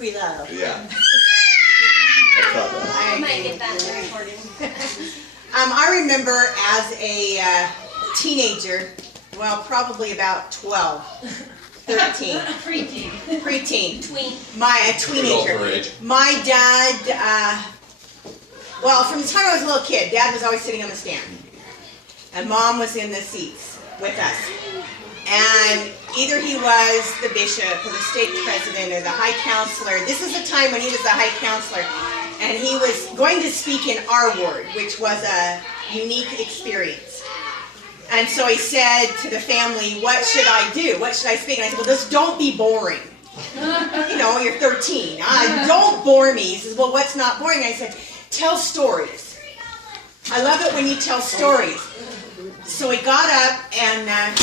Cuidado. Yeah. I might get that in the recording. I remember as a teenager, well, probably about 12, 13, preteen, Tween. a teenager. My dad, well, from the time I was a little kid, Dad was always sitting on the stand, and Mom was in the seats with us. And either he was the bishop or the state president or the high counselor. This is the time when he was the high counselor, and he was going to speak in our ward, which was a unique experience. And so he said to the family, what should I do? What should I speak? And I said, well, just don't be boring. You know, you're 13. Don't bore me. He says, well, what's not boring? I said, tell stories. I love it when you tell stories. So he got up and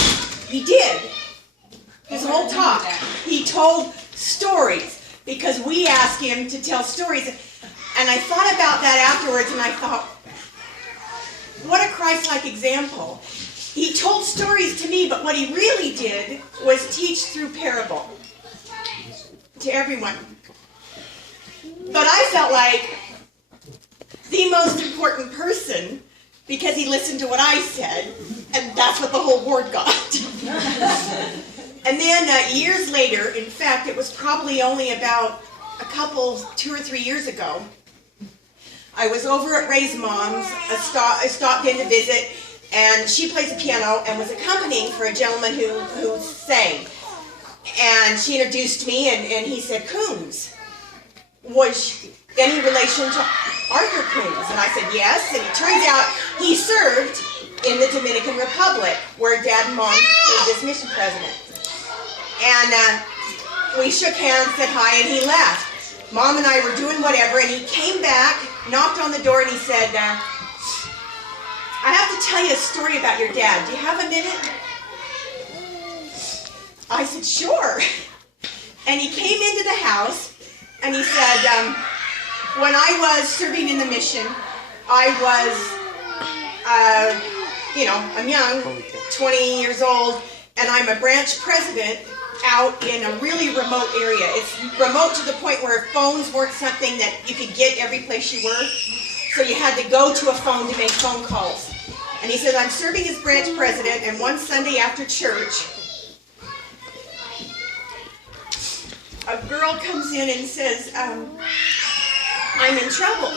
he did. His whole talk. He told stories because we asked him to tell stories. And I thought about that afterwards, and I thought, what a Christ-like example. He told stories to me, but what he really did was teach through parable to everyone. But I felt like the most important person because he listened to what I said, and that's what the whole ward got. And then years later, in fact, it was probably only about 2 or 3 years ago, I was over at Ray's mom's. I stopped in to visit, and she plays the piano and was accompanying for a gentleman who sang. And she introduced me, and he said, Coombs, was any relation to Arthur Coombs? And I said, yes. And it turns out he served in the Dominican Republic, where Dad and Mom served as mission president. And we shook hands, said hi, and he left. Mom and I were doing whatever, and he came back, knocked on the door, and he said, I have to tell you a story about your dad. Do you have a minute? I said, sure. And he came into the house, and he said, when I was serving in the mission, I was, I'm young, 20 years old, and I'm a branch president out in a really remote area. It's remote to the point where phones weren't something that you could get every place you were. So you had to go to a phone to make phone calls. And he said, I'm serving as branch president, and one Sunday after church, a girl comes in and says, I'm in trouble.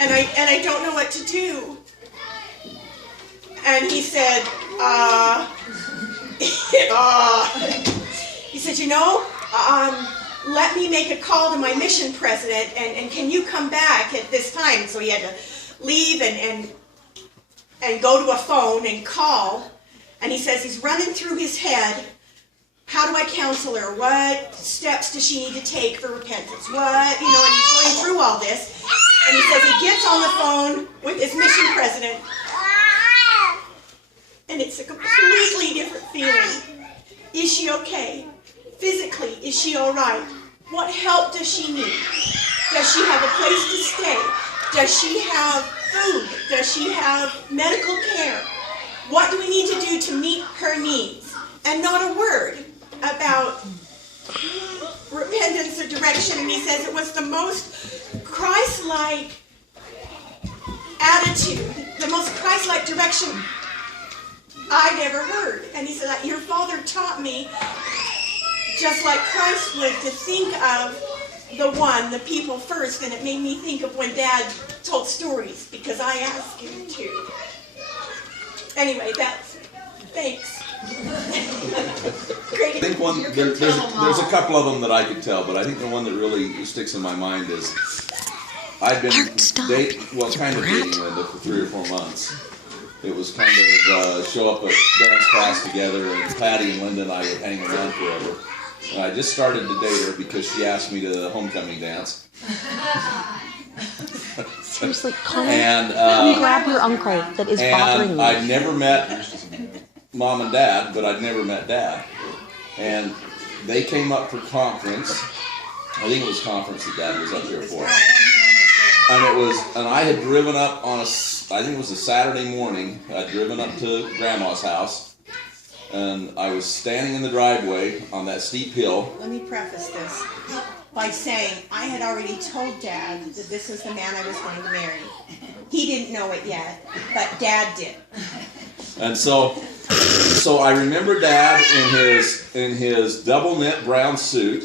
And I don't know what to do. And he said, he said, let me make a call to my mission president, and can you come back at this time? So he had to leave and go to a phone and call. And he says he's running through his head, how do I counsel her? What steps does she need to take for repentance? And he's going through all this. And he says he gets on the phone with his mission president, and it's a completely different feeling. Is she okay? Physically, is she all right? What help does she need? Does she have a place to stay? Does she have food? Does she have medical care? What do we need to do to meet her needs? And not a word about repentance or direction. And he says it was the most Christ-like attitude, the most Christ-like direction I'd ever heard. And he said, your father taught me, just like Christ would, to think of the people first. And it made me think of when Dad told stories, because I asked him to. Anyway, thanks. I think there's a couple of them that I could tell, but I think the one that really sticks in my mind is I'd been dating Linda for 3 or 4 months. It was kind of show up at dance class together, and Patty and Linda and I would hang around forever. And I just started to date her because she asked me to the homecoming dance. Seriously, come grab your uncle that is bothering you. I'd never met Mom and Dad, but I'd never met Dad. And they came up for conference. I think it was conference that Dad was up there for. And I had driven up on I think it was a Saturday morning. I'd driven up to Grandma's house. and I was standing in the driveway on that steep hill. Let me preface this by saying I had already told Dad that this was the man I was going to marry. He didn't know it yet, but Dad did. And so I remember Dad in his double knit brown suit,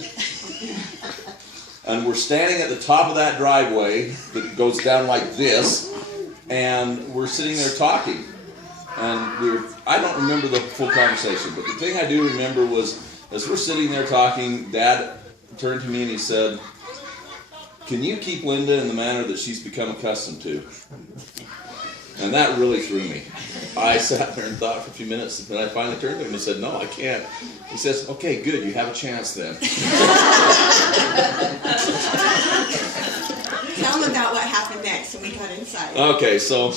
and we're standing at the top of that driveway that goes down like this, and we're sitting there talking. And I don't remember the full conversation, but the thing I do remember was, as we're sitting there talking, Dad turned to me and he said, "Can you keep Linda in the manner that she's become accustomed to?" And that really threw me. I sat there and thought for a few minutes, and then I finally turned to him and said, "No, I can't." He says, "Okay, good, you have a chance then." Tell him about what happened next when we got inside. Okay, so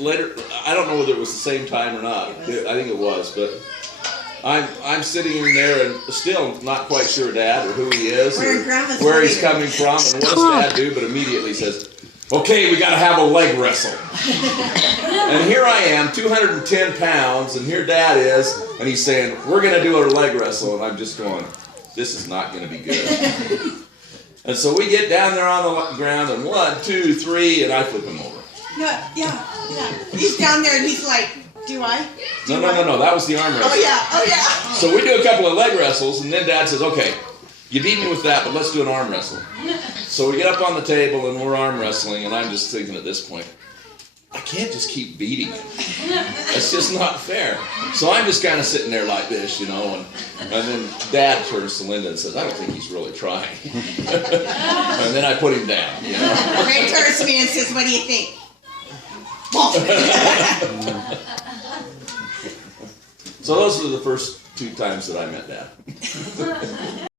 later, I don't know whether it was the same time or not. I think it was, but I'm sitting in there and still not quite sure Dad or who he is, or where he's coming from, and what does Dad do? But immediately says, "Okay, we got to have a leg wrestle." And here I am, 210 pounds, and here Dad is, and he's saying, "We're going to do a leg wrestle," and I'm just going, "This is not going to be good." And so we get down there on the ground, and 1, 2, 3, and I flip him over. Yeah. He's down there and he's like, "Do I?" No, that was the arm wrestle. Oh yeah. So we do a couple of leg wrestles, and then Dad says, "Okay, you beat me with that, but let's do an arm wrestle." So we get up on the table, and we're arm wrestling, and I'm just thinking at this point, I can't just keep beating him. That's just not fair. So I'm just kind of sitting there like this, you know, and then Dad turns to Linda and says, "I don't think he's really trying." And then I put him down, you know. Ray turns to me and says, "What do you think?" So those were the first 2 times that I met Dad.